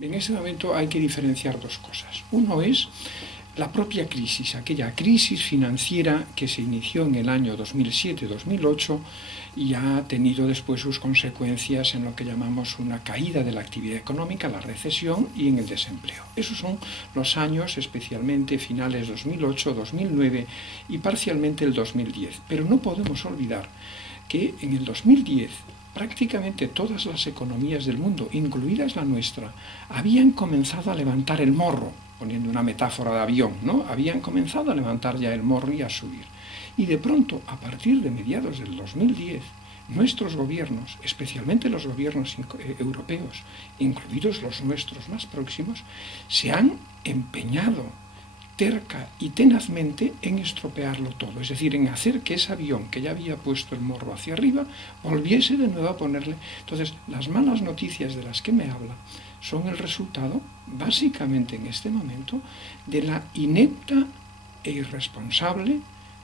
En este momento hay que diferenciar dos cosas. Uno es la propia crisis, aquella crisis financiera que se inició en el año 2007-2008 y ha tenido después sus consecuencias en lo que llamamos una caída de la actividad económica, la recesión y en el desempleo. Esos son los años, especialmente finales 2008, 2009 y parcialmente el 2010. Pero no podemos olvidar que en el 2010 prácticamente todas las economías del mundo, incluidas la nuestra, habían comenzado a levantar el morro, poniendo una metáfora de avión, ¿no? Habían comenzado a levantar ya el morro y a subir. Y de pronto, a partir de mediados del 2010, nuestros gobiernos, especialmente los gobiernos europeos, incluidos los nuestros más próximos, se han empeñado terca y tenazmente en estropearlo todo, es decir, en hacer que ese avión que ya había puesto el morro hacia arriba volviese de nuevo a ponerle. Entonces, las malas noticias de las que me habla son el resultado, básicamente en este momento, de la inepta e irresponsable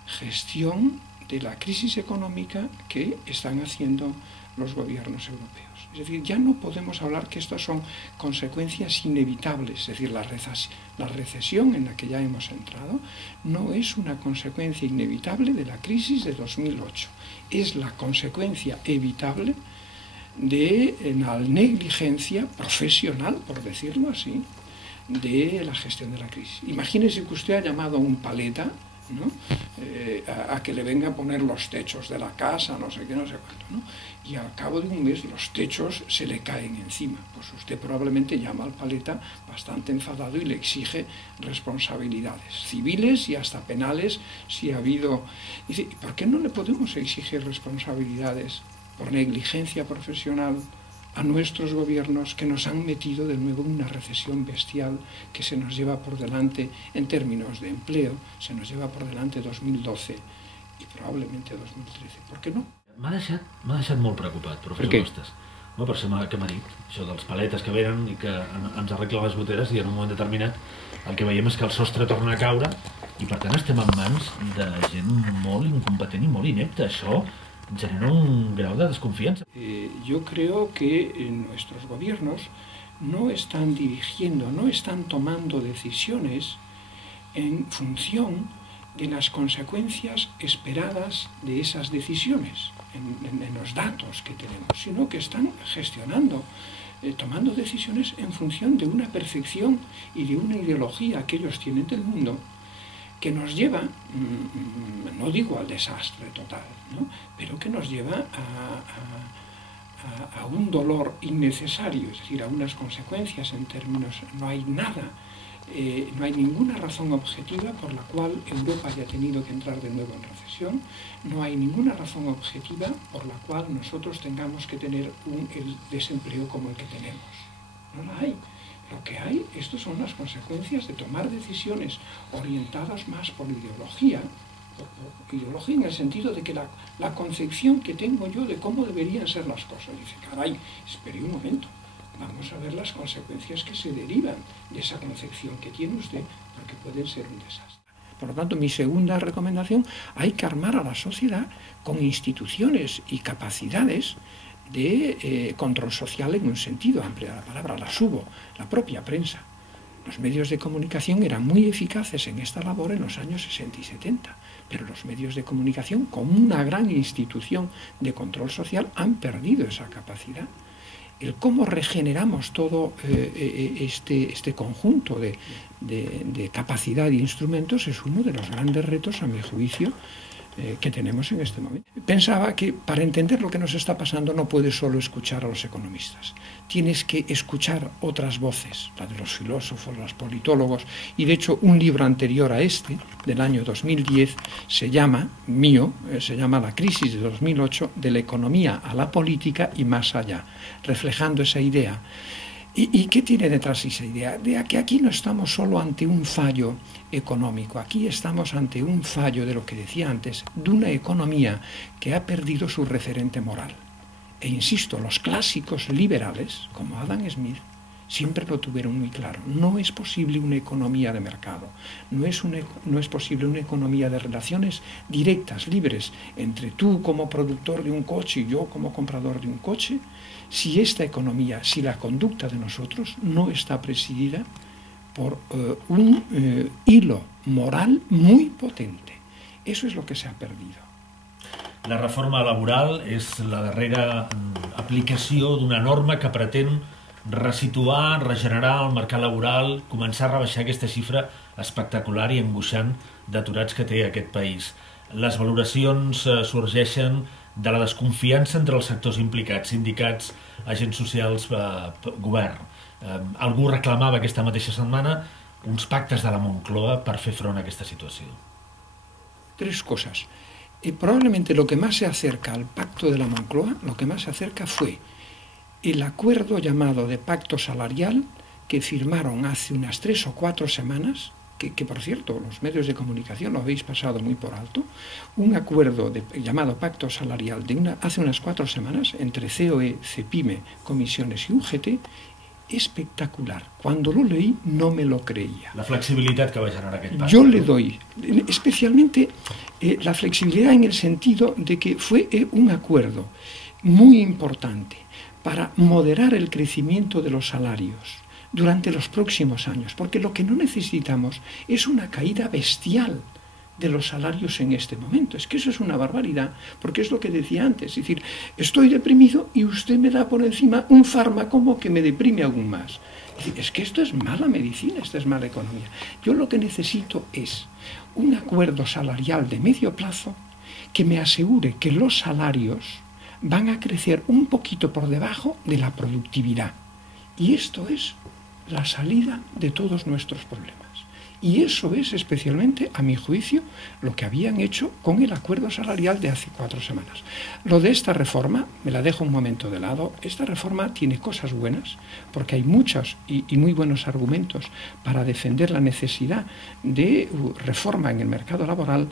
gestión de la crisis económica que están haciendo los gobiernos europeos. Es decir, ya no podemos hablar que estas son consecuencias inevitables, es decir, la recesión en la que ya hemos entrado no es una consecuencia inevitable de la crisis de 2008, es la consecuencia evitable de la negligencia profesional, por decirlo así, de la gestión de la crisis. Imagínese que usted ha llamado a un paleta, ¿no? A que le venga a poner los techos de la casa, no sé qué, no sé cuánto, ¿no? Y al cabo de un mes los techos se le caen encima. Pues usted probablemente llama al paleta bastante enfadado y le exige responsabilidades civiles y hasta penales si ha habido. Dice, ¿por qué no le podemos exigir responsabilidades por negligencia profesional a nuestros gobiernos que nos han metido de nuevo en una recesión bestial que se nos lleva por delante en términos de empleo, se nos lleva por delante 2012 i probablement 2013. Per què no? M'ha deixat molt preocupat, professor Costas. Per ser que m'ha dit, això dels paletes que venen i que ens arreglen les goteres i en un moment determinat el que veiem és que el sostre torna a caure i per tant estem en mans de gent molt incompetent i molt inepta. Això genera un grau de desconfianza. Yo creo que nuestros gobiernos no están dirigiendo, no están tomando decisiones en función de las consecuencias esperadas de esas decisiones, en los datos que tenemos, sino que están gestionando, tomando decisiones en función de una percepción y de una ideología que ellos tienen del mundo, que nos lleva, no digo al desastre total, ¿no? Pero que nos lleva a un dolor innecesario, es decir, a unas consecuencias en términos, no hay nada, no hay ninguna razón objetiva por la cual Europa haya tenido que entrar de nuevo en recesión, no hay ninguna razón objetiva por la cual nosotros tengamos que tener el desempleo como el que tenemos. No la hay. Lo que hay, estas son las consecuencias de tomar decisiones orientadas más por ideología en el sentido de que la concepción que tengo yo de cómo deberían ser las cosas. Dice, caray, espere un momento, vamos a ver las consecuencias que se derivan de esa concepción que tiene usted, porque pueden ser un desastre. Por lo tanto, mi segunda recomendación, hay que armar a la sociedad con instituciones y capacidades de control social en un sentido amplio de la palabra, la subo, la propia prensa. Los medios de comunicación eran muy eficaces en esta labor en los años 60 y 70, pero los medios de comunicación, como una gran institución de control social, han perdido esa capacidad. El cómo regeneramos todo este conjunto de capacidad e instrumentos es uno de los grandes retos, a mi juicio, que tenemos en este momento. Pensaba que para entender lo que nos está pasando no puedes solo escuchar a los economistas, tienes que escuchar otras voces, la de los filósofos, los politólogos, y de hecho un libro anterior a este, del año 2010, se llama La crisis de 2008, de la economía a la política y más allá, reflejando esa idea. ¿Y qué tiene detrás esa idea? De que aquí no estamos solo ante un fallo económico, aquí estamos ante un fallo de lo que decía antes, de una economía que ha perdido su referente moral. E insisto, los clásicos liberales, como Adam Smith, siempre lo tuvieron muy claro. No es posible una economía de mercado, no es posible una economía de relaciones directas, libres, entre tú como productor de un coche y yo como comprador de un coche, si esta economía, si la conducta de nosotros no está presidida por un hilo moral muy potente. Eso és el que s'ha perdut. La reforma laboral és la darrera aplicació d'una norma que pretén resituar, regenerar el mercat laboral, començar a rebaixar aquesta xifra espectacular i angoixant d'aturats que té aquest país. Les valoracions sorgeixen de la desconfiança entre els sectors implicats, sindicats, agents socials, govern. Algú reclamava aquesta mateixa setmana uns pactes de la Moncloa per fer front a aquesta situació. Tres cosas. Probablemente lo que más se acerca al pacto de la Moncloa, lo que más se acerca fue el acuerdo llamado de pacto salarial que firmaron hace unas 3 o 4 semanas, que por cierto los medios de comunicación lo habéis pasado muy por alto, un acuerdo llamado pacto salarial hace unas 4 semanas entre COE, CEPIME, Comisiones y UGT, espectacular. Cuando lo leí no me lo creía. La flexibilitat que va generar aquest pacte. Yo le doy, especialmente la flexibilidad en el sentido de que fue un acuerdo muy importante para moderar el crecimiento de los salarios durante los próximos años, porque lo que no necesitamos es una caída bestial de los salarios en este momento. Es que eso es una barbaridad, porque es lo que decía antes, es decir, estoy deprimido y usted me da por encima un fármaco que me deprime aún más. Es que esto es mala medicina, esto es mala economía. Yo lo que necesito es un acuerdo salarial de medio plazo que me asegure que los salarios van a crecer un poquito por debajo de la productividad. Y esto es la salida de todos nuestros problemas. Y eso es especialmente, a mi juicio, lo que habían hecho con el acuerdo salarial de hace 4 semanas. Lo de esta reforma, me la dejo un momento de lado, esta reforma tiene cosas buenas, porque hay muchos y muy buenos argumentos para defender la necesidad de reforma en el mercado laboral,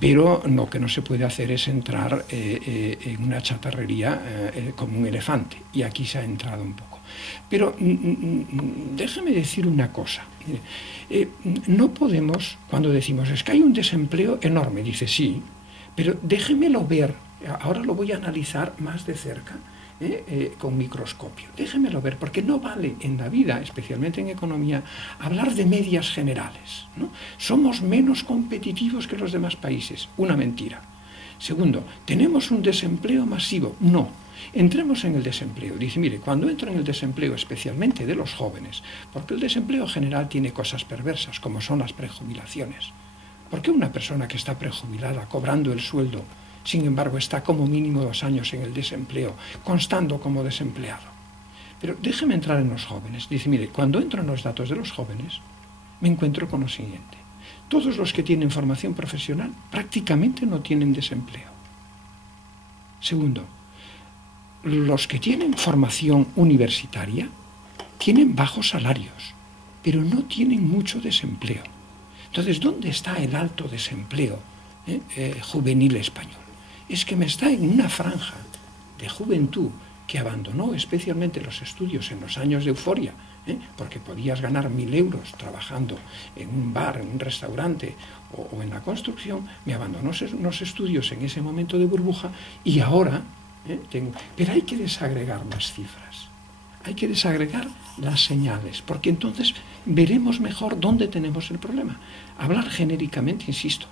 pero lo que no se puede hacer es entrar en una chatarrería como un elefante, y aquí se ha entrado un poco. Pero déjeme decir una cosa. No podemos, cuando decimos es que hay un desempleo enorme, dice sí, pero déjemelo ver, ahora lo voy a analizar más de cerca, con microscopio. Déjemelo ver, porque no vale en la vida, especialmente en economía, hablar de medias generales, ¿no? Somos menos competitivos que los demás países, una mentira. Segundo, tenemos un desempleo masivo, no. Entremos en el desempleo. Dice, mire, cuando entro en el desempleo, especialmente de los jóvenes, porque el desempleo general tiene cosas perversas, como son las prejubilaciones. ¿Por qué una persona que está prejubilada, cobrando el sueldo, sin embargo está como mínimo 2 años en el desempleo, constando como desempleado? Pero déjeme entrar en los jóvenes. Dice, mire, cuando entro en los datos de los jóvenes, me encuentro con lo siguiente. Todos los que tienen formación profesional prácticamente no tienen desempleo. Segundo, los que tienen formación universitaria tienen bajos salarios, pero no tienen mucho desempleo. Entonces, ¿dónde está el alto desempleo juvenil español? Es que me está en una franja de juventud que abandonó especialmente los estudios en los años de euforia, porque podías ganar 1.000 euros trabajando en un bar, en un restaurante o en la construcción, me abandonó los estudios en ese momento de burbuja y ahora pero hay que desagregar las cifras, hay que desagregar las señales, porque entonces veremos mejor dónde tenemos el problema. Hablar genéricamente, insisto,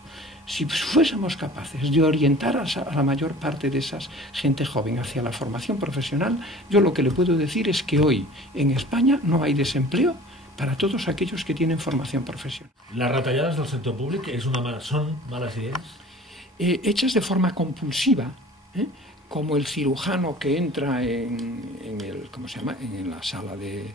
si fuésemos capaces de orientar a la mayor parte de esa gente joven hacia la formación profesional, yo lo que le puedo decir es que hoy en España no hay desempleo para todos aquellos que tienen formación profesional. ¿Las retallades del sector públic son malas ideas? Hechas de forma compulsiva, como el cirujano que entra en la sala de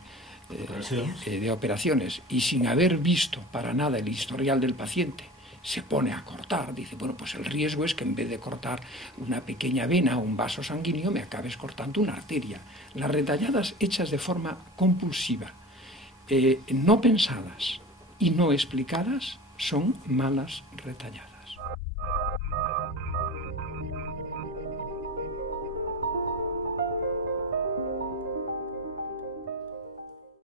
operaciones y sin haber visto para nada el historial del paciente se pone a cortar, dice, bueno, pues el riesgo es que en vez de cortar una pequeña vena o un vaso sanguíneo me acabes cortando una arteria. Las retalladas hechas de forma compulsiva, no pensadas y no explicadas son malas retalladas.